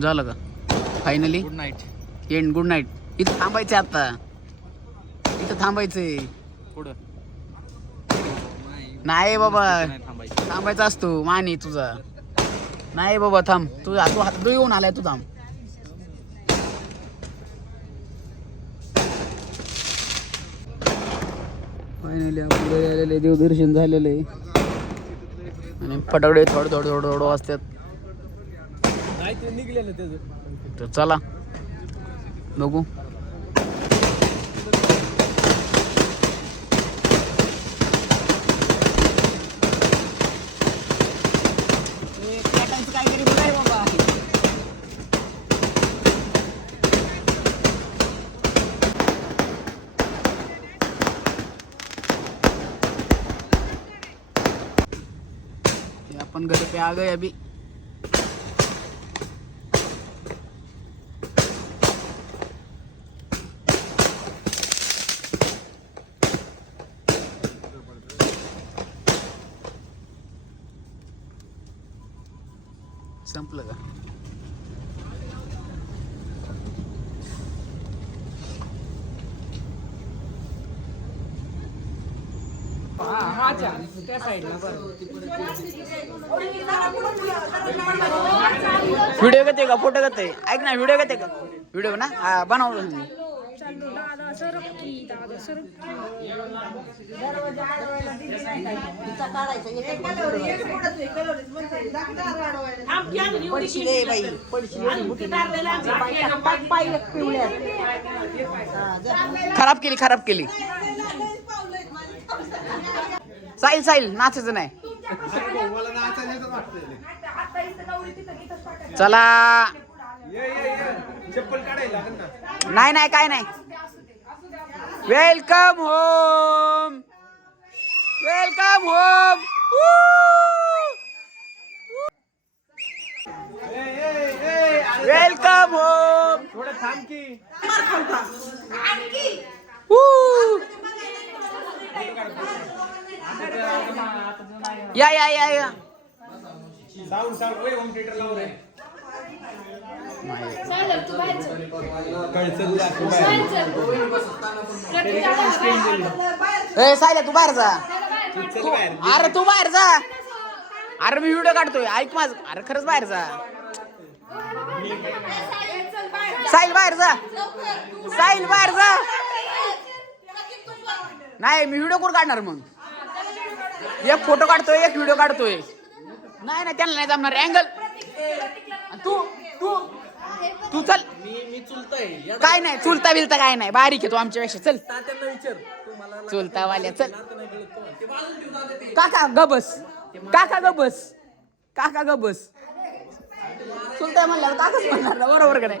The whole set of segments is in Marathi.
झालं का? Finally good night and good night इथं थांबायचं आता. इथं थांबायचंय. पुढं नाही बाबा. थांबायचं. असतो. मानी तुझा. नाही बाबा थांब. तुझा तू हात तू येऊन आलाय तू थांब. फायनली आपलं आलेलं देवदर्शन झालेलं आहे. आणि फटाकडे थोडं थोडं थोडं थोडं वाजतात. ते निघलेलं त्याचं. तर चला. बघू. ये अपन घर पे आ गए अभी संपलं का? व्हिडिओ घेते का? फोटो घेते. ऐक ना व्हिडिओ घेते का? व्हिडिओ ना? हा बनवलं मी दादा सरक की दादा सरक खराब केली खराब केली साईल साईल नाचायचं नाही चला. नाही नाही काय नाही. Welcome home welcome home welcome home थोडं थांब की. या या या या. साऊंड साऊंड होम थिएटर लावून रे चालेल तू बाहेर चल. कळचं बाहेर चल. प्रत्येक दादा बाहेर. ए सायल्या तू बाहेर जा. बाहेर अरे तू बाहेर जा. अरे मी व्हिडिओ काढतोय. ऐक माझ. अरे खरंच बाहेर जा. साहिल बाहेर जा. साहिल बाहेर जा. नाही मी व्हिडिओ कोण काढणार मग? एक फोटो काढतोय एक व्हिडिओ काढतोय. नाही नाही त्यांना नाही जमणार. अँगल. तू तू. तू चल. मी मी चुलतय. काय नाही चुलता बिलता काय नाही. बारीक आहे तू आमच्यापेक्षा. चल. तात्यांना विचार. तू मला चुलता वाल्या चल. नाही कळत तो. ते बाजूला ठेव जाते ते. काका ग बस. काका ग बस. काका ग बस. चुलताय म्हणल्यावर काकाच म्हणणार ना बरोबर का नाही?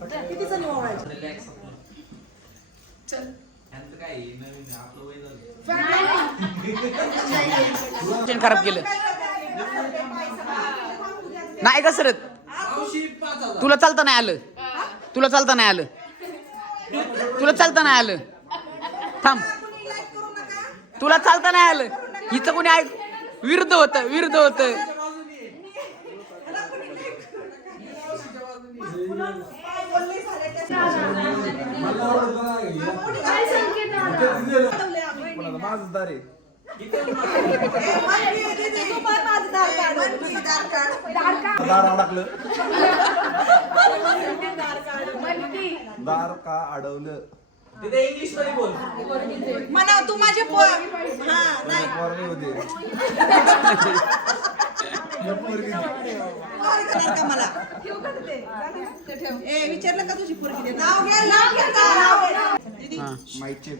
चल. खराब केलं नाही का सरत? तुला चालता नाही आलं. तुला चालता नाही आलं. तुला चालता नाही आलं. थांब. तुला चालता नाही आलं. हिचं कोणी ऐक विरुद्ध होत विरुद्ध होत? माझं दार आहे दार अडकलं दार का अडवलं. इंग्लिशमध्ये बोल म्हणा तू माझे पो हा नाही पोरगे होते. मला ठेव का ते? ते ठेव. ए विचारलं का तुझी पोरगी? नाव घे नाव घे नाव घे. दीदी. माईकचे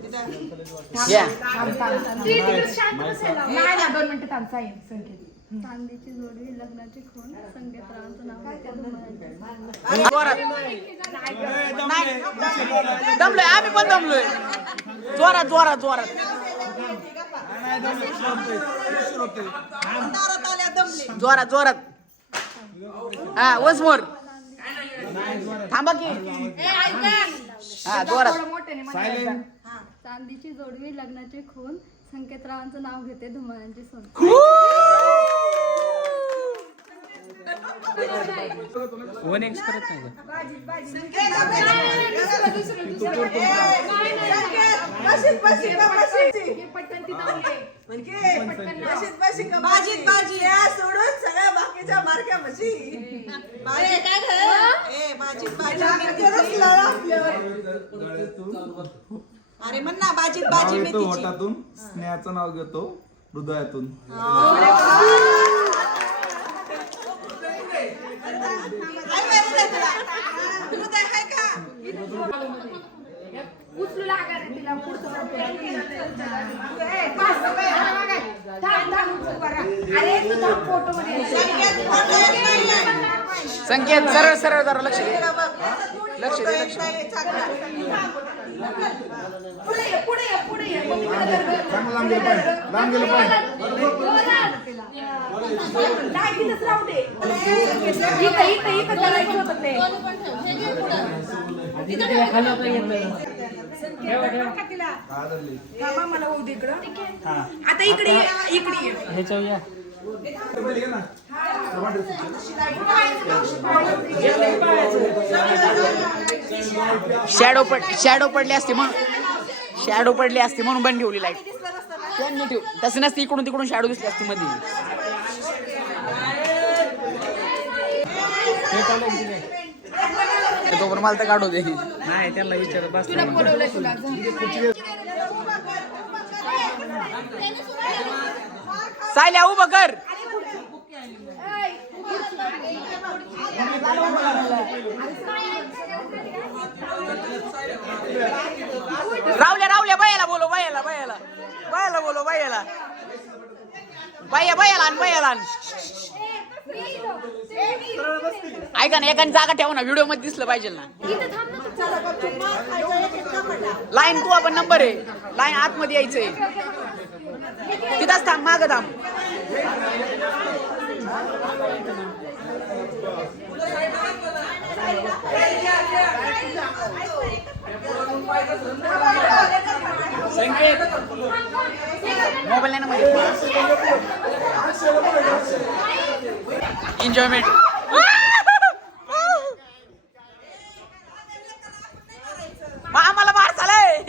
या ती तिकडे शांत बसायला. नाही ना दोन मिनिटं थांब साई संकेत चांदीची जोडवी लग्नाची खून संगीत रावांचं नाव जोरात दमलोय आम्ही पण दमलोय. जोरात जोरात जोरात. जोरात जोरात. हा वस मोर. थांबा की. हा जोरात. चांदीची जोडवी लग्नाची खून संकेत रावांचं नाव घेते धुमाळ्यांची सोन. वन एक्स करत नाही या सोडून सगळ्या बाकीच्या मार्क्या म्हशी बाजी काय ए बाजी अरे म्हण ना बाजीत बाजी होटातून स्नेहाचं नाव घेतो हृदयातून काय माहिती तुला हृदय आहे का उचलू लागा रे तिला पुढचं ए, बस, थांब, थांब, उचल बरं. अरे तुझा फोटो मध्ये संकेत सरळ सरळ जरा लक्ष दे. लक्ष दे, लक्ष पुढे ये पुढे ये पुढे ये मम्मीला लांब गेलं पाय लांब गेलं पाय नाही तिथंच राहू दे इथं इथं इथं करायचं होतं ते मला होऊ दे इकडं आता इकडे ये, इकडे ये. शॅडो पड शॅडो पडली असते म्हणून शॅडो पडली असते म्हणून बंद ठेवली लाइट त्यांनी ठेव तसं नसते इकडून तिकडून शॅडो दिसली असते मध्ये तोपर्यंत मला तर काढू दे. नाही त्यांना विचारत बस. तुला बोलवलंय तुला सायल्या उभं कर. रावल्या रावल्या बायाला बोलो बायाला बायाला. बायाला बोलो बायाला. बाया बायाला आण बायाला आण. ऐका ना एकाने जागा ठेवा ना व्हिडिओमध्ये दिसलं पाहिजे ना. लाईन तू आपण नंबर आहे. लाईन आतमध्ये यायचंय. तिथंच थांब माग थांब. संकेत मोबाईल नाही ना एन्जॉयमेंट आम्हाला मार झालाय.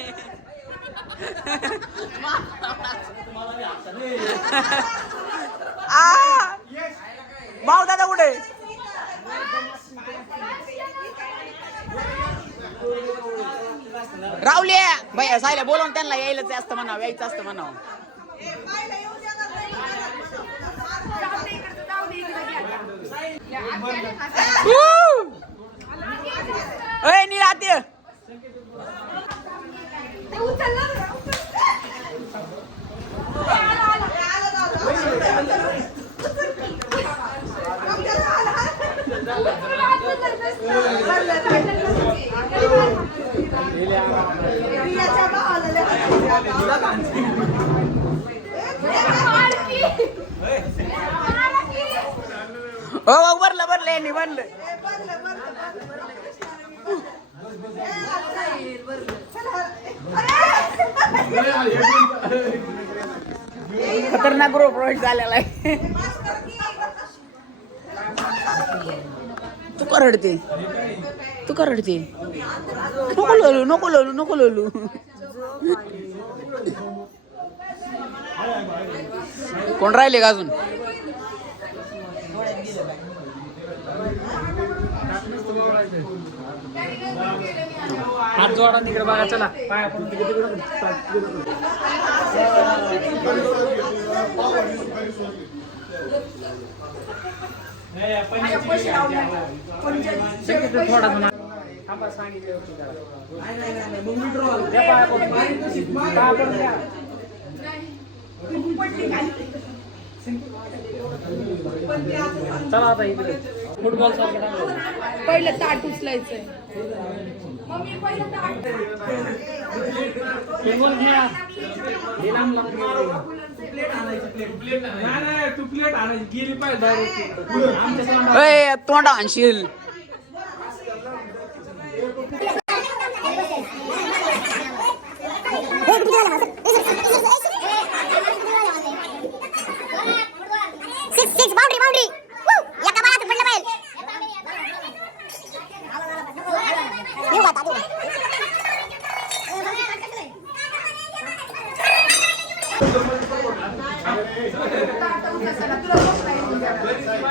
आ. भाऊ दादा कुठे? रावले भैया सायला बोलवून त्यांना यायलाच असतं म्हणावं यायचं असतं म्हणावं. अय निरात्य ते उचललं ना, उचल. हो, हो भरलं भरलं यांनी भरलं खतरनाक ग्रुप रोहित झालेला आहे तू का रडते. तू का रडते? नको लोलू नको लोलू नको लोलू. कोण राहिले का अजून? हात जोडा तिकडे बघा चला. पाय आपण तिकडे थोडा पहिलं ताट उचलायचंय मम्मी पहिलं ताट. तू प्लेट आणायची. गेली पाहिजे direct. आमच्या तोंडा आणशील सिक्स सिक्स बाउंड्री बाउंड्री एका बाळाचं पडलं पाहिजे देऊ आता देऊ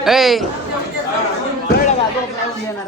ए कळलं का झोप लावून देणार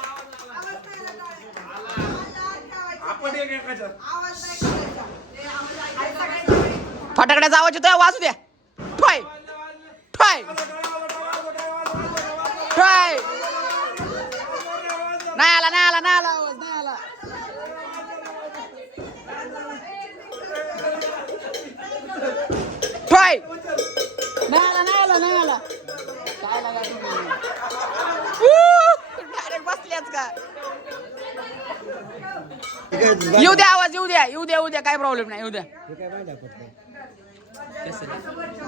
तुला टाळ्या फटाकड्याचा आवाज येतोय वाजू द्या. ठोय ठोय. ठोय. नाही आला नाही आला नाही आला आवाज नाही आला. ठोय. नाही आला नाही आला नाही आला काय लागा डायरेक्ट बसल्याच का येऊ द्या आवाज येऊ द्या येऊ द्या येऊ द्या काय प्रॉब्लेम नाही येऊ द्या.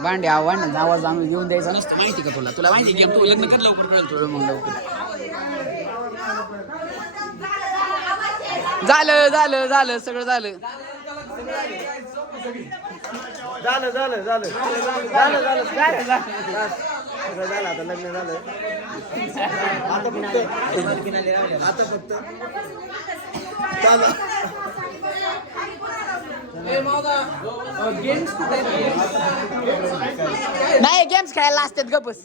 भांडे आव्हान आवाज आम्ही येऊन द्यायचा. नसतो माहिती का तुला? तुला माहिती गेम तू लग्न कर लवकर कळेल तुला? मग लवकर. झालं झालं झालं सगळं झालं. झालं झालं झालं. झालं झालं झालं झालं आता लग्न झालं. आता फक्त आता फक्त नाही गेम्स खेळायला असतात गपस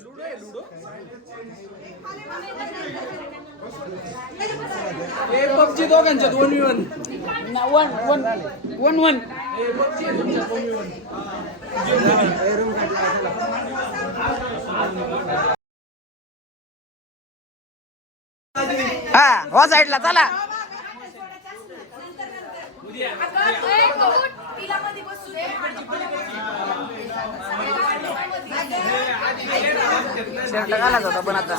ए, PUBG दोघांच्यात one one one one one one हा हो साईडला चला. बसू शर्ट घालायचा होता पण आता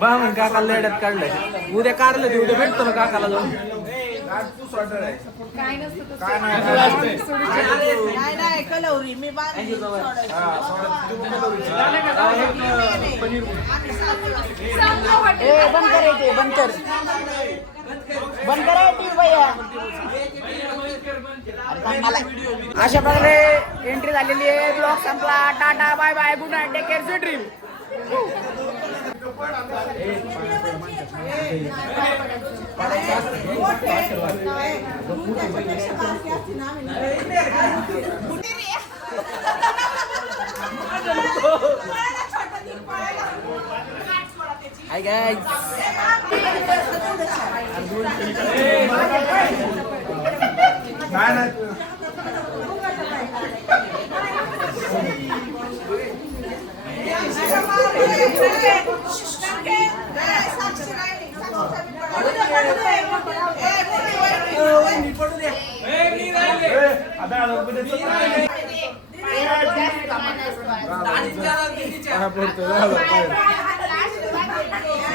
बा म्हण लेड्यात काढलंय उद्या काढलं ते उद्या भेटतो ना काकाला जाऊन काय नसतं नाही नाही कलवरी मी बांधली बंद कर बंद कर. बंद करा टीव्ही भैया. अशा प्रकारे एंट्री झालेली आहे. ब्लॉग संपला. Tata bye bye good night take care sweet dream hi guys नाही नाही आता आलो पडतो झालं झोपून झोपून पाय पड झोपून जरा मध्ये बोट ते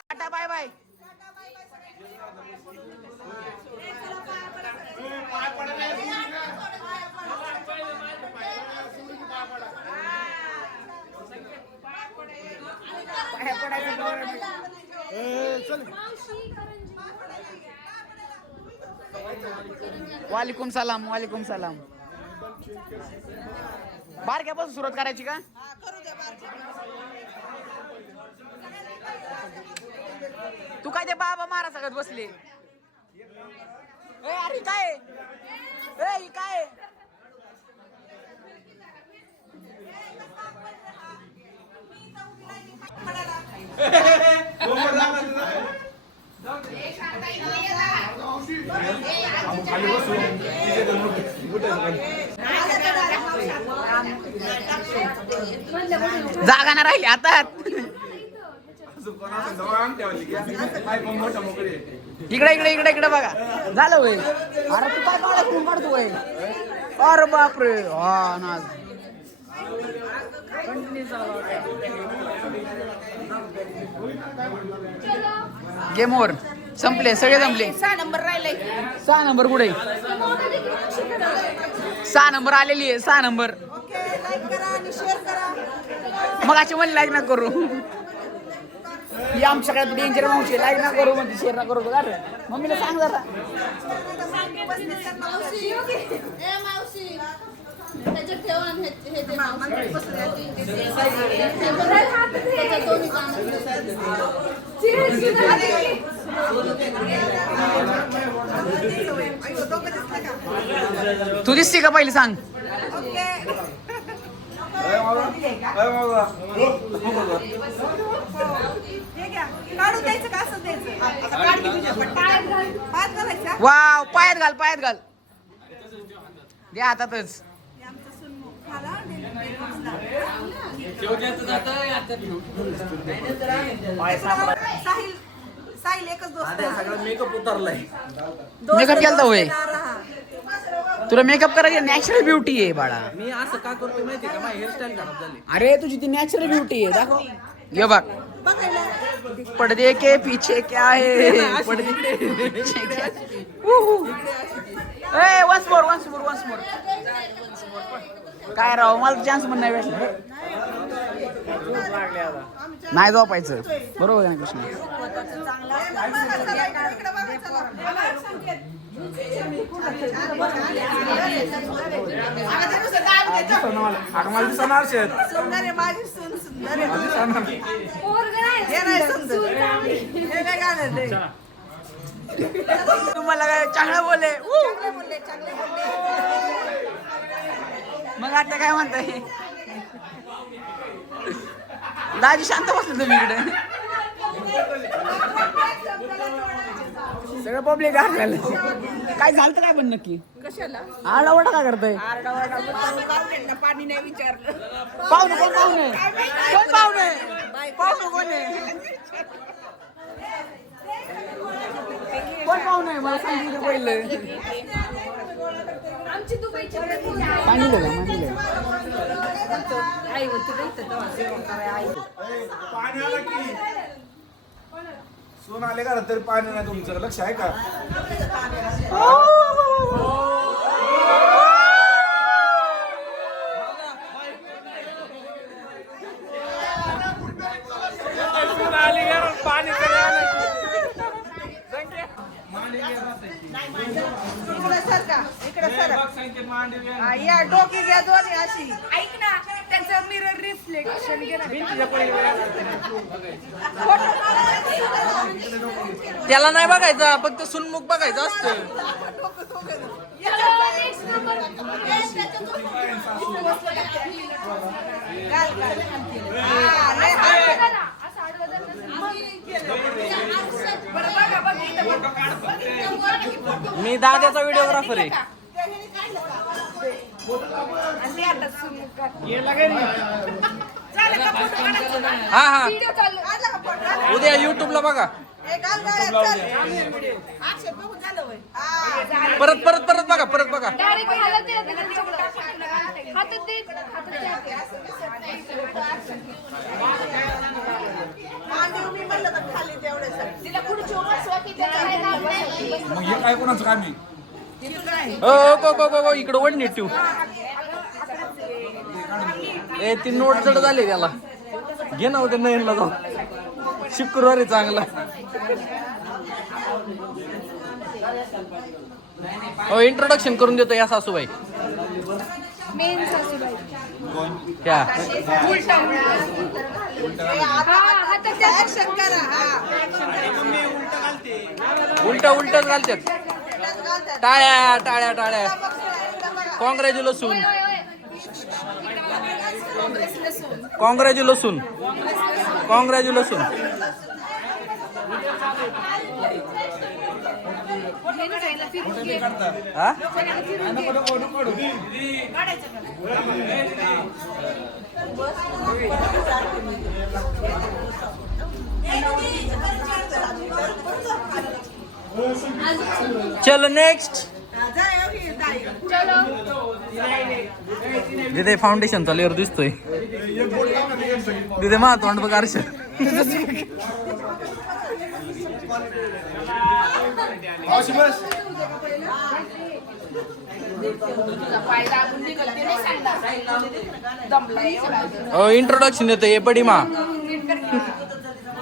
टाटा बाय बाय. वालेकुम सलाम वालेकुम सलाम. बारक्यापासून सुरुवात करायची का? तू काय ते बाबा मारा सगळ्यात बसले? ए अरे काय? ए ही काय? जागा ना राहिली आता. इकडे इकडे इकडे इकडे बघा. झालं होय अरे तू काय काढा कोण काढतो होय अरे बापरे. हा ना. गेम ओव्हर संपले सगळे संपले. सहा नंबर राहिलाय. सहा नंबर कुठे? सहा नंबर आलेली आहे सहा नंबर. ओके लाईक करा आणि शेअर करा. मग अशी म्हणली लाईक ना करू. ही आमच्या सगळ्यात डेंजर मावशी लाईक ना करू म्हणजे शेअर ना करू. रे? मम्मीला सांग जरा. हे- हे तू दिसते का पहिली सांग ओके हे घ्या काढून द्यायचं का असं द्यायचं आता काढ की तुझ्या पण पायात घाल पायात घालायचा वाव पायात घाल पायात घाल. दे हातातच. मेकअप केलता होय? तुला मेकअप करायची नॅचरल ब्युटी आहे बाळा. मी असं का करतो माहिती का? माझी हेअरस्टाईल खराब झाली. अरे तुझी ती नॅचरल ब्युटी आहे दाखव. ये बघ. पडदे के पीछे क्या है? पडदे के पीछे क्या ए once more once more once more काय राव मला चान्स पण नाही भेटला. नाही झोपायचं. बरोबर आहे ना कृष्ण? मला दिसणार शेत सुंदर आहे माझी सून सुंदर आहे हे नाही सुंदर हे काय गाणं? तुम्हाला काय चांगले बोलले मग आता काय म्हणताय दाजी शांत बसले तुम्ही इकडे सगळं पब्लिक काय झालं तर काय पण नक्की? कशाला? आरडाओरडा का करतोय? पाणी नाही विचारलं. पाहुणे कोण पाहुणे कोण पाहुणे पाहुणे कोण आहे कोण पाहुणे मला सांगितलं पहिलं. आमची दुबईची सांगितलं का सांगितलं पाणी आलं की? सोन आले का तरी पाणी नाही तुमचं? लक्ष आहे का? पाणी इकडे सर का इकडे सर हा, या डोकी घ्या दोन्ही अशी. त्याला नाही बघायचं फक्त सुनमुख बघायचं असतं. मी दादाचा व्हिडिओग्राफर आहे. हा हा. व्हिडिओ चालू उद्या. युट्यूबला बघा हे. परत परत परत बघा परत बघा. मग हे काय कोणाचं काम आहे? इकडं वन नीट ठेवू. ए ती नोट चढ झाली त्याला. घे ना उद्या नयनला जाऊ शुक्रवारी चांगला. हो इंट्रोडक्शन करून देतो या सासूबाई. मेन सासूबाई. क्या? उलट उलटच घालतात टाळ्या टाळ्या टाळ्या. कॉंग्रॅच्युलेशन कॉंग्रॅच्युलेशन कॉंग्रॅच्युलेशन हा? चलो नेक्स्ट तिथे फाउंडेशन लेअर दिसतोय. तिथे मा तोंड बघ आरश इंट्रोडक्शन देतो हे बडी मा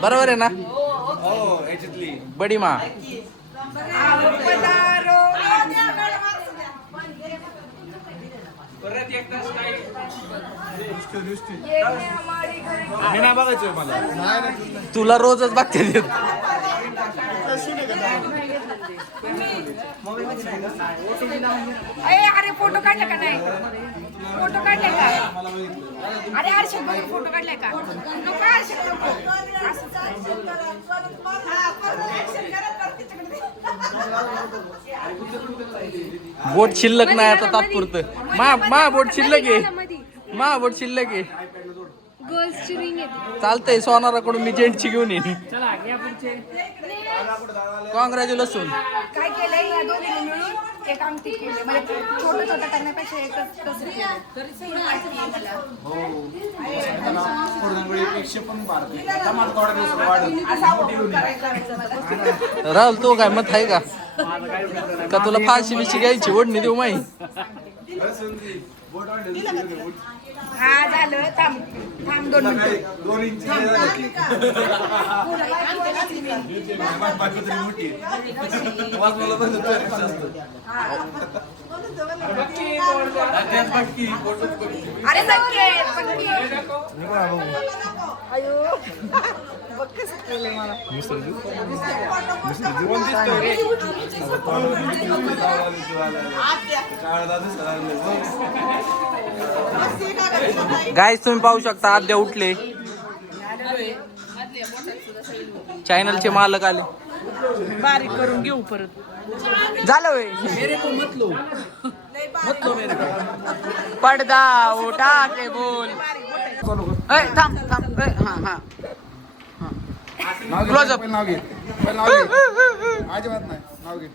बरोबर आहे ना? बडी मा नाही बघायचं मला. तुला रोजच बघते. अरे अरे फोटो काढला का नाही? फोटो काढले का? अरे अरे बघ फोटो काढलाय का? नको बोट शिल्लक नाही आता तात्पुरतं. मा मा बोट शिल्लक आहे. मा बोट शिल्लक आहे. गर्ल्सची रिंग येते. चालतंय सोनाराकडून मी जेंटची घेऊन येईन. कॉंग्रॅच्युलेशन काय केलंय? या दोघींनी मिळून एक अंगठी केली. म्हणजे छोटं छोटं करण्यापेक्षा एकच पण वाढत राहुल तो काय मत आहे का का तुला फाशी बिशी घ्यायची ओढणी देऊ वाढले हा झालं थांब थांब दोन इंच बायको तरी मोठी अरे गाईस तुम्ही पाहू शकता आद्या उठले. चॅनलचे मालक आले. बारीक करून घेऊ परत. झालं होय. पडदा उठा के बोल. थांब थांब. हा हा. पहिलं नाव घे. पहिलं नाव घे. अजिबात नाही. नाव घे.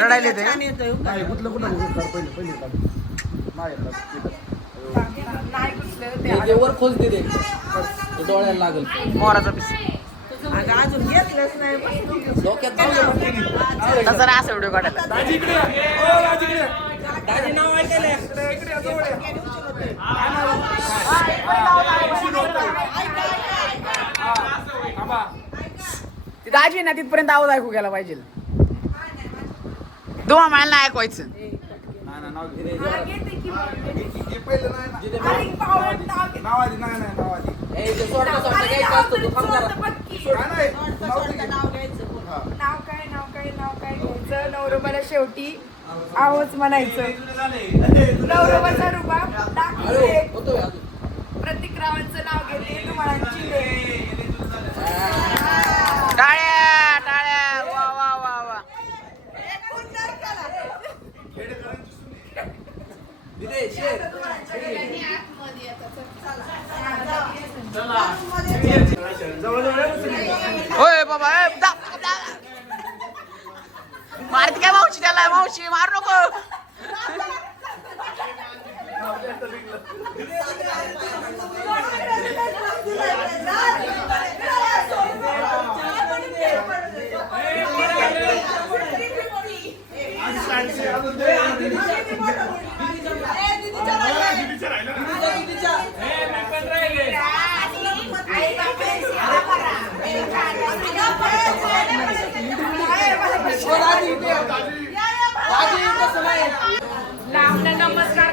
रडायला नाही कुठलं कुठलं पहिलं पहिलं काढ. नाही येत. वर खोच दे डोळ्याला लागल. मोराचा पीस अगं अजून घेतलंच नाही डोक्यात तसं नाही असं व्हिडिओ काढायला दाजी इकडे या. ओ, दाजी इकडे या. तिथं आजी ना तिथपर्यंत आवाज ऐकू गेला पाहिजे. दोहा मला नाही ऐकवायचं. नाही, नाही, नाव घे. पहिलं नाही ना. नाव आधी नाही नाही नाव आधी नाही, नाही, नाव घे. नाव काय नाव काय नाव काय घ्यायचं? नवरोबाला शेवटी आहोच म्हणायचं. नवरोबाचा रुबाब प्रतीक रावांचं नाव घेते तुम्हाला टाळ्या टाळ्या. वा वा वा वा. होय बाबा ए, होय बाबा मारते काय मावशी त्याला? मावशी मार नको. लांबला नमस्कार.